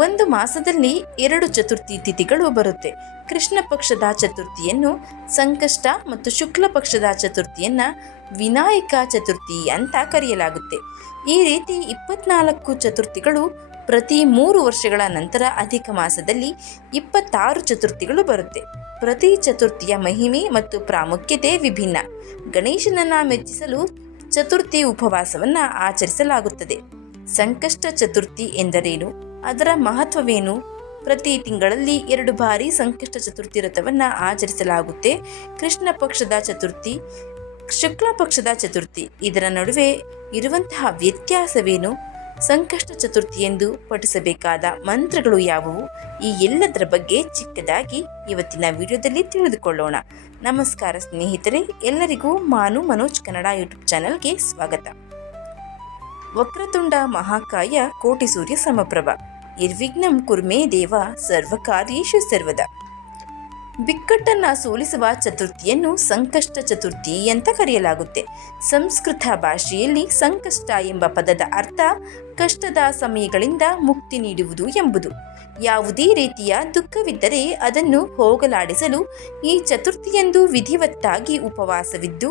ಒಂದು ಮಾಸದಲ್ಲಿ 2 ಚತುರ್ಥಿ ತಿಥಿಗಳು ಬರುತ್ತೆ. ಕೃಷ್ಣ ಪಕ್ಷದ ಚತುರ್ಥಿಯನ್ನು ಸಂಕಷ್ಟ ಮತ್ತು ಶುಕ್ಲ ಪಕ್ಷದ ಚತುರ್ಥಿಯನ್ನು ವಿನಾಯಕ ಚತುರ್ಥಿ ಅಂತ ಕರೆಯಲಾಗುತ್ತೆ. ಈ ರೀತಿ 24 ಚತುರ್ಥಿಗಳು ಪ್ರತಿ 3 ವರ್ಷಗಳ ನಂತರ ಅಧಿಕ ಮಾಸದಲ್ಲಿ 26 ಚತುರ್ಥಿಗಳು ಬರುತ್ತೆ. ಪ್ರತಿ ಚತುರ್ಥಿಯ ಮಹಿಮೆ ಮತ್ತು ಪ್ರಾಮುಖ್ಯತೆ ವಿಭಿನ್ನ. ಗಣೇಶನನ್ನು ಮೆಚ್ಚಿಸಲು ಚತುರ್ಥಿ ಉಪವಾಸವನ್ನು ಆಚರಿಸಲಾಗುತ್ತದೆ. ಸಂಕಷ್ಟ ಚತುರ್ಥಿ ಎಂದರೇನು? ಅದರ ಮಹತ್ವವೇನು? ಪ್ರತಿ ತಿಂಗಳಲ್ಲಿ 2 ಬಾರಿ ಸಂಕಷ್ಟ ಚತುರ್ಥಿ ವ್ರತವನ್ನು ಆಚರಿಸಲಾಗುತ್ತೆ. ಕೃಷ್ಣ ಪಕ್ಷದ ಚತುರ್ಥಿ, ಶುಕ್ಲ ಪಕ್ಷದ ಚತುರ್ಥಿ, ಇದರ ನಡುವೆ ಇರುವಂತಹ ವ್ಯತ್ಯಾಸವೇನು? ಸಂಕಷ್ಟ ಚತುರ್ಥಿ ಎಂದು ಪಠಿಸಬೇಕಾದ ಮಂತ್ರಗಳು ಯಾವುವು? ಈ ಎಲ್ಲದರ ಬಗ್ಗೆ ಚಿಕ್ಕದಾಗಿ ಇವತ್ತಿನ ವಿಡಿಯೋದಲ್ಲಿ ತಿಳಿದುಕೊಳ್ಳೋಣ. ನಮಸ್ಕಾರ ಸ್ನೇಹಿತರೆ, ಎಲ್ಲರಿಗೂ ಮನೋಜ್ ಕನ್ನಡ ಯೂಟ್ಯೂಬ್ ಚಾನಲ್ಗೆ ಸ್ವಾಗತ. ವಕ್ರತುಂಡ ಮಹಾಕಾಯ ಕೋಟಿ ಸೂರ್ಯ ಸಮಪ್ರಭ ನಿರ್ವಿಘ್ನಂ ಕುರ್ಮೇ ದೇವ ಸರ್ವಕಾರ್ಯೇಷು ಸರ್ವದಾ. ಬಿಕ್ಕಟ್ಟನ್ನು ಸೋಲಿಸುವ ಚತುರ್ಥಿಯನ್ನು ಸಂಕಷ್ಟ ಚತುರ್ಥಿ ಅಂತ ಕರೆಯಲಾಗುತ್ತೆ. ಸಂಸ್ಕೃತ ಭಾಷೆಯಲ್ಲಿ ಸಂಕಷ್ಟ ಎಂಬ ಪದದ ಅರ್ಥ ಕಷ್ಟದ ಸಮಯಗಳಿಂದ ಮುಕ್ತಿ ನೀಡುವುದು ಎಂಬುದು. ಯಾವುದೇ ರೀತಿಯ ದುಃಖವಿದ್ದರೆ ಅದನ್ನು ಹೋಗಲಾಡಿಸಲು ಈ ಚತುರ್ಥಿಯಂದು ವಿಧಿವತ್ತಾಗಿ ಉಪವಾಸವಿದ್ದು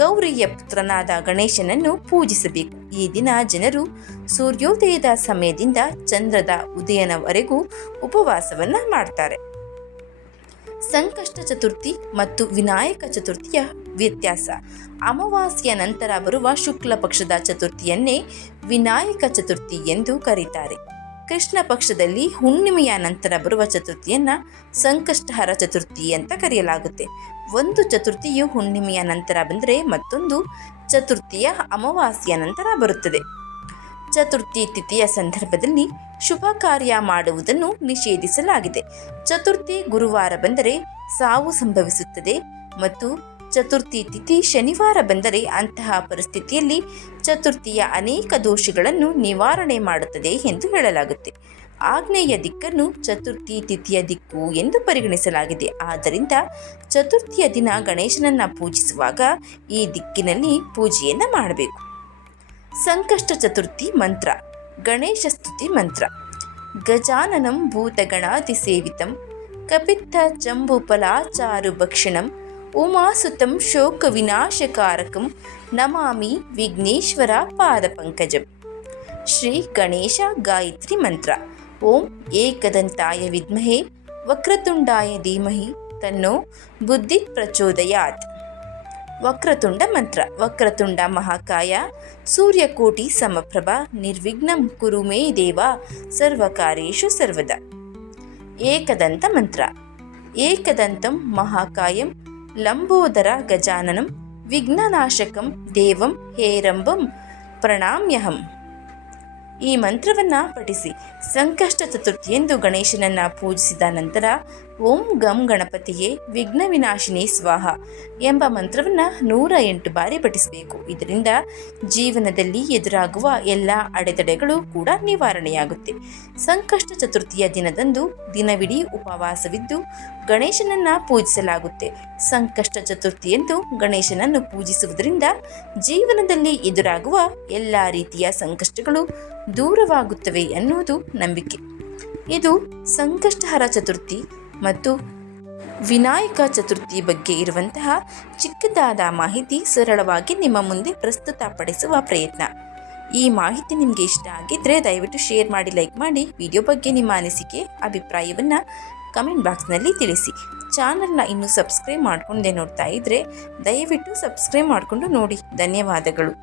ಗೌರಿಯ ಪುತ್ರನಾದ ಗಣೇಶನನ್ನು ಪೂಜಿಸಬೇಕು. ಈ ದಿನ ಜನರು ಸೂರ್ಯೋದಯದ ಸಮಯದಿಂದ ಚಂದ್ರದ ಉದಯನವರೆಗೂ ಉಪವಾಸವನ್ನು ಮಾಡ್ತಾರೆ. ಸಂಕಷ್ಟ ಚತುರ್ಥಿ ಮತ್ತು ವಿನಾಯಕ ಚತುರ್ಥಿಯ ವ್ಯತ್ಯಾಸ. ಅಮಾವಾಸ್ಯೆಯ ನಂತರ ಬರುವ ಶುಕ್ಲ ಪಕ್ಷದ ಚತುರ್ಥಿಯನ್ನೇ ವಿನಾಯಕ ಚತುರ್ಥಿ ಎಂದು ಕರೀತಾರೆ. ಕೃಷ್ಣ ಪಕ್ಷದಲ್ಲಿ ಹುಣ್ಣಿಮೆಯ ನಂತರ ಬರುವ ಚತುರ್ಥಿಯನ್ನು ಸಂಕಷ್ಟಹರ ಚತುರ್ಥಿ ಅಂತ ಕರೆಯಲಾಗುತ್ತೆ. ಒಂದು ಚತುರ್ಥಿಯು ಹುಣ್ಣಿಮೆಯ ನಂತರ ಬಂದರೆ ಮತ್ತೊಂದು ಚತುರ್ಥಿಯ ಅಮಾವಾಸ್ಯೆಯ ನಂತರ ಬರುತ್ತದೆ. ಚತುರ್ಥಿ ತಿಥಿಯ ಸಂದರ್ಭದಲ್ಲಿ ಶುಭ ಕಾರ್ಯ ಮಾಡುವುದನ್ನು ನಿಷೇಧಿಸಲಾಗಿದೆ. ಚತುರ್ಥಿ ಗುರುವಾರ ಬಂದರೆ ಸಾವು ಸಂಭವಿಸುತ್ತದೆ ಮತ್ತು ಚತುರ್ಥಿ ತಿಥಿ ಶನಿವಾರ ಬಂದರೆ ಅಂತಹ ಪರಿಸ್ಥಿತಿಯಲ್ಲಿ ಚತುರ್ಥಿಯ ಅನೇಕ ದೋಷಗಳನ್ನು ನಿವಾರಣೆ ಮಾಡುತ್ತದೆ ಎಂದು ಹೇಳಲಾಗುತ್ತೆ. ಆಗ್ನೇಯ ದಿಕ್ಕನ್ನು ಚತುರ್ಥಿ ತಿಥಿಯ ದಿಕ್ಕು ಎಂದು ಪರಿಗಣಿಸಲಾಗಿದೆ. ಆದ್ದರಿಂದ ಚತುರ್ಥಿಯ ದಿನ ಗಣೇಶನನ್ನು ಪೂಜಿಸುವಾಗ ಈ ದಿಕ್ಕಿನಲ್ಲಿ ಪೂಜೆಯನ್ನು ಮಾಡಬೇಕು. ಸಂಕಷ್ಟ ಚತುರ್ಥಿ ಮಂತ್ರ. ಗಣೇಶ ಸ್ತುತಿ ಮಂತ್ರ. ಗಜಾನನಂ ಭೂತಗಣಾತಿ ಸೇವಿತಂ ಕಪಿತ್ತ ಜಂಬುಫಲಾಚಾರು ಭಕ್ಷಣಂ ಉಮಾಸುತಂ ಶೋಕ ವಿನಾಶಕಾರಕಂ ನಮಾಮಿ ವಿಘ್ನೇಶ್ವರ ಪಾದಪಂಕಜಂ. ಶ್ರೀ ಗಣೇಶ ಗಾಯತ್ರಿ ಮಂತ್ರ. ಓಂ ಏಕದಂತಾಯ ವಿದ್ಮಹೇ ವಕ್ರತುಂಡಾಯ ಧೀಮಹಿ ತನ್ನೋ ಬುದ್ಧಿ ಪ್ರಚೋದಯಾತ್. ವಕ್ರತುಂಡ ಮಂತ್ರ. ವಕ್ರತುಂಡ ಮಹಾಕಾಯ ಸೂರ್ಯಕೋಟಿ ಸಮಪ್ರಭ ನಿರ್ವಿಘ್ನಂ ಕುರು ಮೇ ದೇವ ಸರ್ವಕಾರ್ಯೇಷು ಸರ್ವದಾ. ಏಕದಂತ ಮಂತ್ರ. ಏಕದಂತಂ ಮಹಾಕಾಯಂ ಲಂಬೋದರ ಗಜಾನನಂ ವಿಘ್ನನಾಶಕಂ ದೇವಂ ಹೇರಂಬಂ ಪ್ರಣಾಮ್ಯಹಂ. ಈ ಮಂತ್ರವನ್ನು ಪಠಿಸಿ ಸಂಕಷ್ಟ ಚತುರ್ಥಿಯಂದು ಗಣೇಶನನ್ನು ಪೂಜಿಸಿದ ನಂತರ ಓಂ ಗಂ ಗಣಪತಿಯೇ ವಿಘ್ನ ವಿನಾಶಿನಿ ಸ್ವಾಹ ಎಂಬ ಮಂತ್ರವನ್ನು 108 ಬಾರಿ ಪಠಿಸಬೇಕು. ಇದರಿಂದ ಜೀವನದಲ್ಲಿ ಎದುರಾಗುವ ಎಲ್ಲ ಅಡೆತಡೆಗಳು ಕೂಡ ನಿವಾರಣೆಯಾಗುತ್ತೆ. ಸಂಕಷ್ಟ ಚತುರ್ಥಿಯ ದಿನದಂದು ದಿನವಿಡೀ ಉಪವಾಸವಿದ್ದು ಗಣೇಶನನ್ನು ಪೂಜಿಸಲಾಗುತ್ತೆ. ಸಂಕಷ್ಟ ಚತುರ್ಥಿಯಂದು ಗಣೇಶನನ್ನು ಪೂಜಿಸುವುದರಿಂದ ಜೀವನದಲ್ಲಿ ಎದುರಾಗುವ ಎಲ್ಲ ರೀತಿಯ ಸಂಕಷ್ಟಗಳು ದೂರವಾಗುತ್ತವೆ ಅನ್ನುವುದು ನಂಬಿಕೆ. ಇದು ಸಂಕಷ್ಟಹರ ಚತುರ್ಥಿ ಮತ್ತು ವಿನಾಯಕ ಚತುರ್ಥಿ ಬಗ್ಗೆ ಇರುವಂತಹ ಚಿಕ್ಕದಾದ ಮಾಹಿತಿ ಸರಳವಾಗಿ ನಿಮ್ಮ ಮುಂದೆ ಪ್ರಸ್ತುತಪಡಿಸುವ ಪ್ರಯತ್ನ. ಈ ಮಾಹಿತಿ ನಿಮಗೆ ಇಷ್ಟ ಆಗಿದ್ದರೆ ದಯವಿಟ್ಟು ಶೇರ್ ಮಾಡಿ, ಲೈಕ್ ಮಾಡಿ. ವಿಡಿಯೋ ಬಗ್ಗೆ ನಿಮ್ಮ ಅನಿಸಿಕೆ ಅಭಿಪ್ರಾಯವನ್ನು ಕಮೆಂಟ್ ಬಾಕ್ಸ್ನಲ್ಲಿ ತಿಳಿಸಿ. ಚಾನಲ್ನ ಇನ್ನೂ ಸಬ್ಸ್ಕ್ರೈಬ್ ಮಾಡ್ಕೊಂಡೇ ನೋಡ್ತಾ ಇದ್ದರೆ ದಯವಿಟ್ಟು ಸಬ್ಸ್ಕ್ರೈಬ್ ಮಾಡಿಕೊಂಡು ನೋಡಿ. ಧನ್ಯವಾದಗಳು.